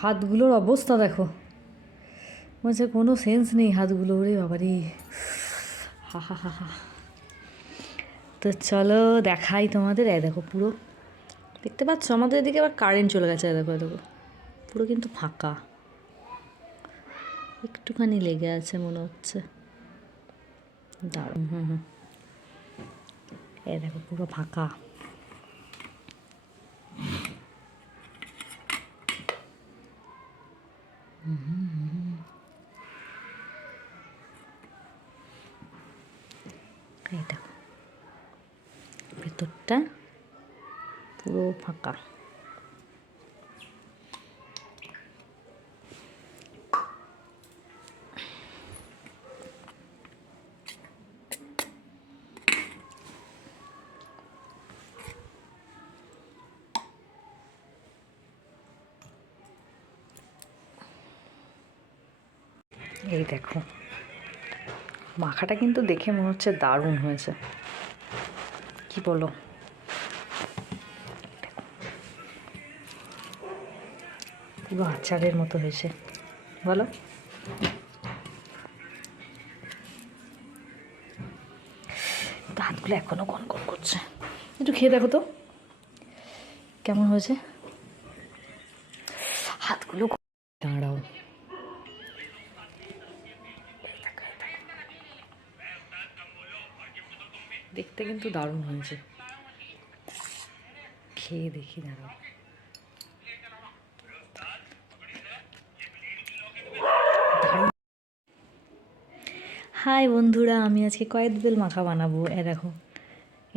হাতগুলোর অবস্থা দেখো, বলছে কোনো সেন্স নেই হাতগুলো, ওরে বাবারি, হা হা হা হা। তো চলো দেখাই তোমাদের। দেখো পুরো দেখতে পাচ্ছ আমাদের এদিকে আবার কারেন্ট চলে গেছে। দেখো দেখো পুরো কিন্তু ফাঁকা, একটুখানি লেগে আছে মনে হচ্ছে। দাঁড়ান, দেখো পুরো ফাঁকা। এই দেখো ভেতরটা পুরো ফাঁকা। এই দেখো মাখাটা কিন্তু দেখে মনে হচ্ছে দারুণ হয়েছে, কি বলো? পুরো আচারের মতো হয়েছে, বলো? হাতগুলো এখনো কনকন করছে, একটু খেয়ে দেখো তো কেমন হয়েছে হাতগুলো। দাঁড়াও, দেখতে কিন্তু দারুণ হয়েছে, খেয়ে দেখি। দাঁড়াও, হাই বন্ধুরা, আমি আজকে কয়েদ বেল মাখা বানাবো। দেখো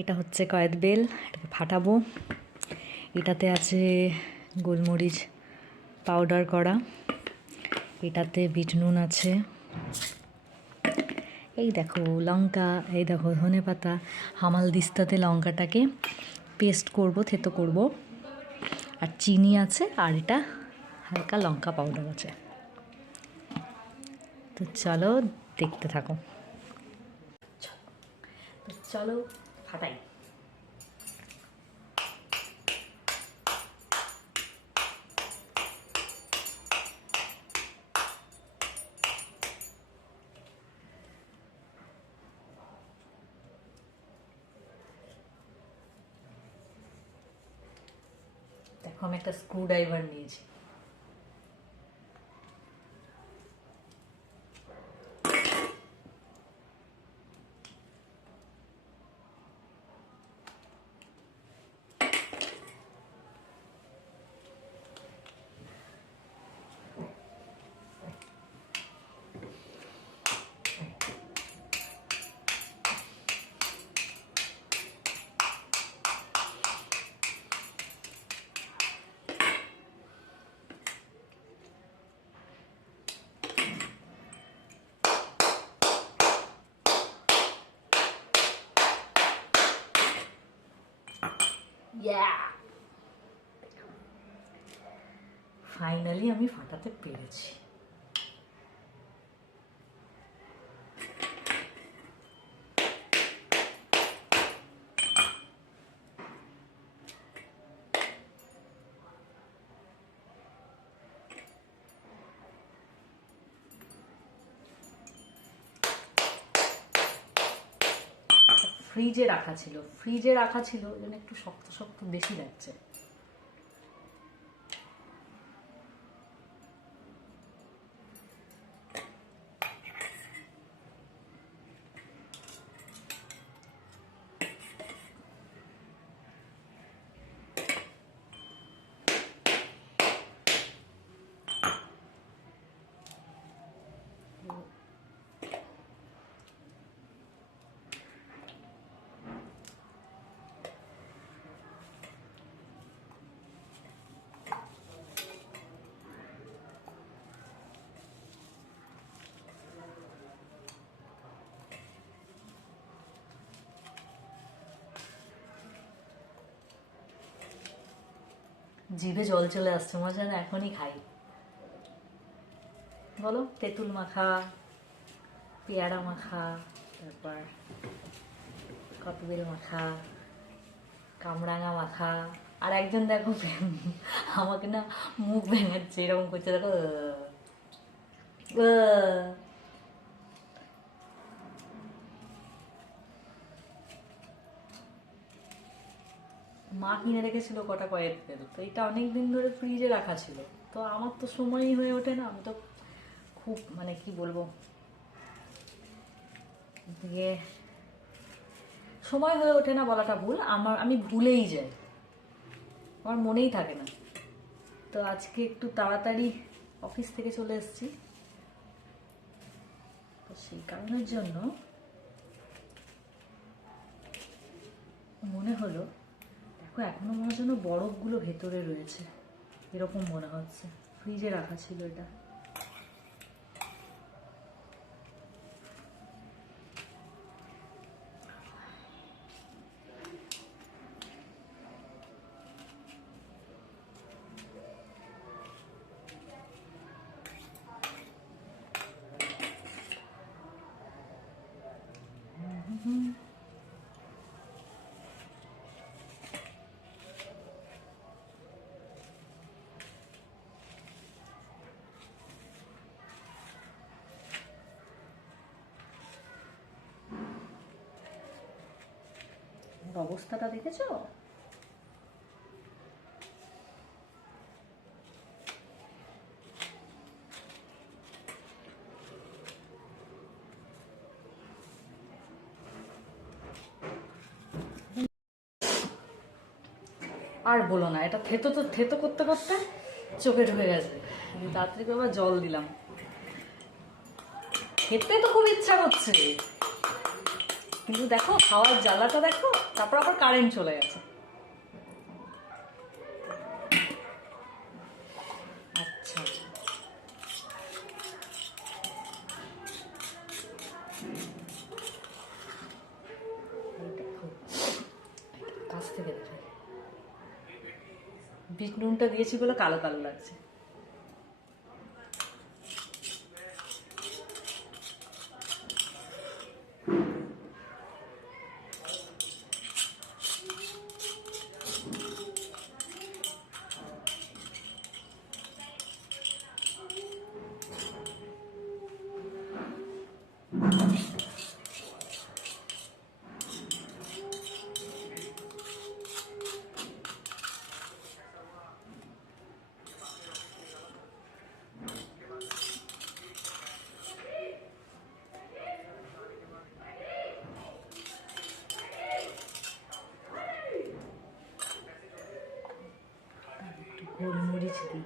এটা হচ্ছে কয়েদ বেল, এটাকে ফাটাবো। এটাতে আছে গোলমরিচ পাউডার করা, এটাতে বিট নুন আছে, এই দেখো লঙ্কা, এই দেখো ধনে পাতা, হামাল দিস্তাতে লঙ্কাটাকে পেস্ট করব, থেতো করব, আর চিনি আছে, আর এটা হালকা লঙ্কা পাউডার আছে। তো চলো দেখতে থাকো, চলো ফাটাই। দেখো আমি একটা স্ক্রু ড্রাইভার নিয়েছি, ফাইনালি আমি ফাটাতে পেরেছি। ফ্রিজে রাখা ছিল, ওই জন্য একটু শক্ত শক্ত বেশি লাগছে। জিভে জল চলে আসছে, মজা না, এখনই খাই। বলো, তেঁতুল মাখা, পেয়ারা মাখা, তারপর কতবেল মাখা, কামরাঙা মাখা, আর একজন দেখো আমাকে না মুখ ভেঙাচ্ছে, এরকম করছে দেখো। মা কিনে রেখেছিল কটা কয়েক তেল, তো এটা অনেক দিন ধরে ফ্রিজে রাখা ছিল, তো আমার তো সময়ই হয়ে ওঠে না। আমি তো খুব মানে কি বলবো, দিয়ে সময় হয়ে ওঠে না বলাটা ভুল, আমি ভুলেই যাই, আমার মনেই থাকে না। তো আজকে একটু তাড়াতাড়ি অফিস থেকে চলে এসেছি, তো সেই কারণের জন্য মনে হলো, দেখো এখনো মনে হচ্ছে যেন বরফগুলো ভেতরে রয়েছে, এরকম মনে হচ্ছে। ফ্রিজে রাখা ছিল এটা। অবস্থাটা দেখেছো? আর বলো না, এটা থেতো করতে করতে চোখে ঢুকে গেছে। রাত্রি করে আবার জল দিলাম, খেতে তো খুব ইচ্ছা করছে, কিন্তু দেখো খাওয়ার জ্বালাটা দেখো, তারপর আবার কারেন্ট চলে গেছে। আচ্ছা দেখো, কাছ থেকে দেখো, বিট নুনটা দিয়েছি বলে কালো কালো লাগছে। গোলমরিচ দিই,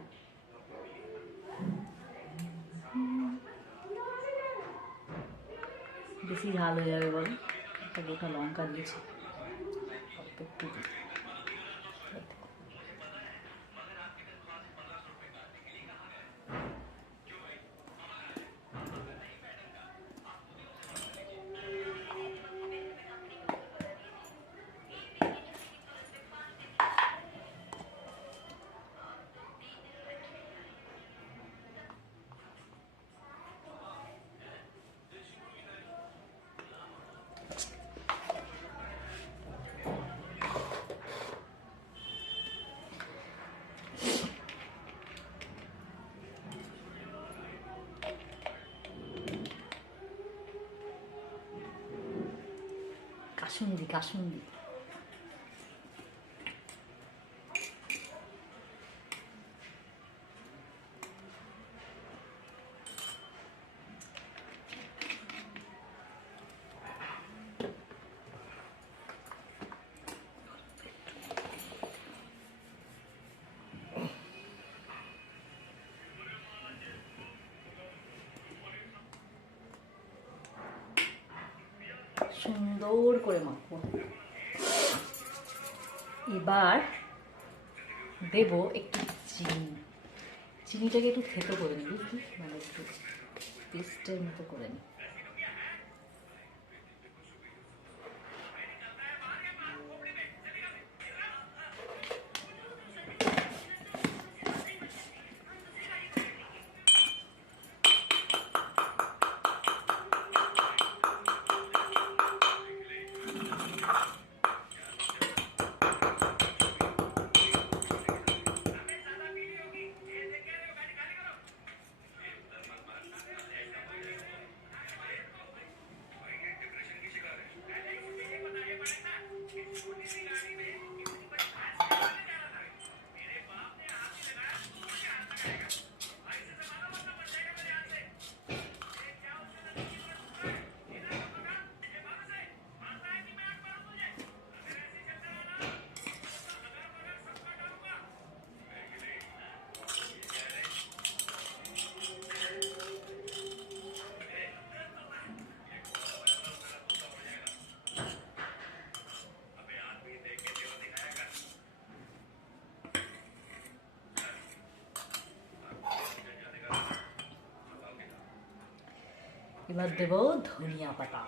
বেশি ঝাল হয়ে যাবে বলো, একটা গোটা লঙ্কা দিয়েছি, অল্প একটু দিই। কাসুন্দি সুন্দর করে মাখবো। এবার দেব একটু চিনি, চিনিটাকে একটু থেতো করে নিই, বুঝলি, মানে একটু পেস্টের মতো করে নিই। এবার দেব ধনিয়া পাতা।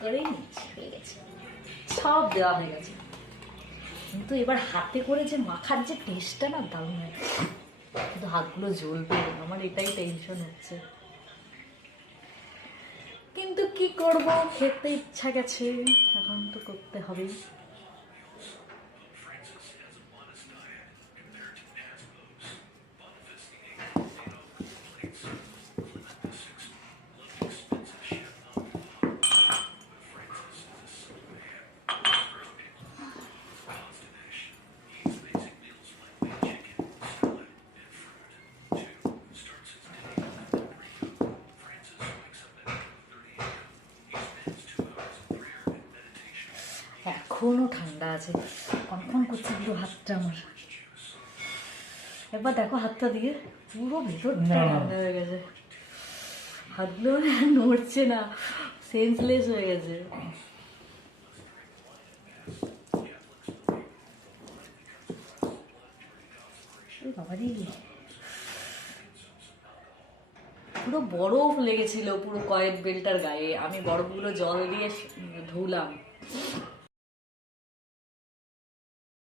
করেই নিচ্ছি, হয়ে গেছে, সব দেওয়া হয়ে গেছে। কিন্তু এবার হাতে করে যে মাখার যে টেস্টটা না দারুণ হয়, কিন্তু হাতগুলো জ্বলবে, আমার এটাই টেনশন হচ্ছে। কিন্তু কি করব, খেতে ইচ্ছা গেছে, এখন তো করতে হবেই। এখনো ঠান্ডা আছে, কনকন করছে পুরো হাতটা আমার। একবার দেখো হাতটা দিয়ে, পুরো ভেতরটা ঠান্ডা হয়ে গেছে, হাতগুলো নড়ছে না, সেন্সলেস হয়ে গেছে। বাবারি, পুরো বরফ লেগেছিল পুরো কয়েক বেলটার গায়ে, আমি বরফগুলো জল দিয়ে ধুলাম।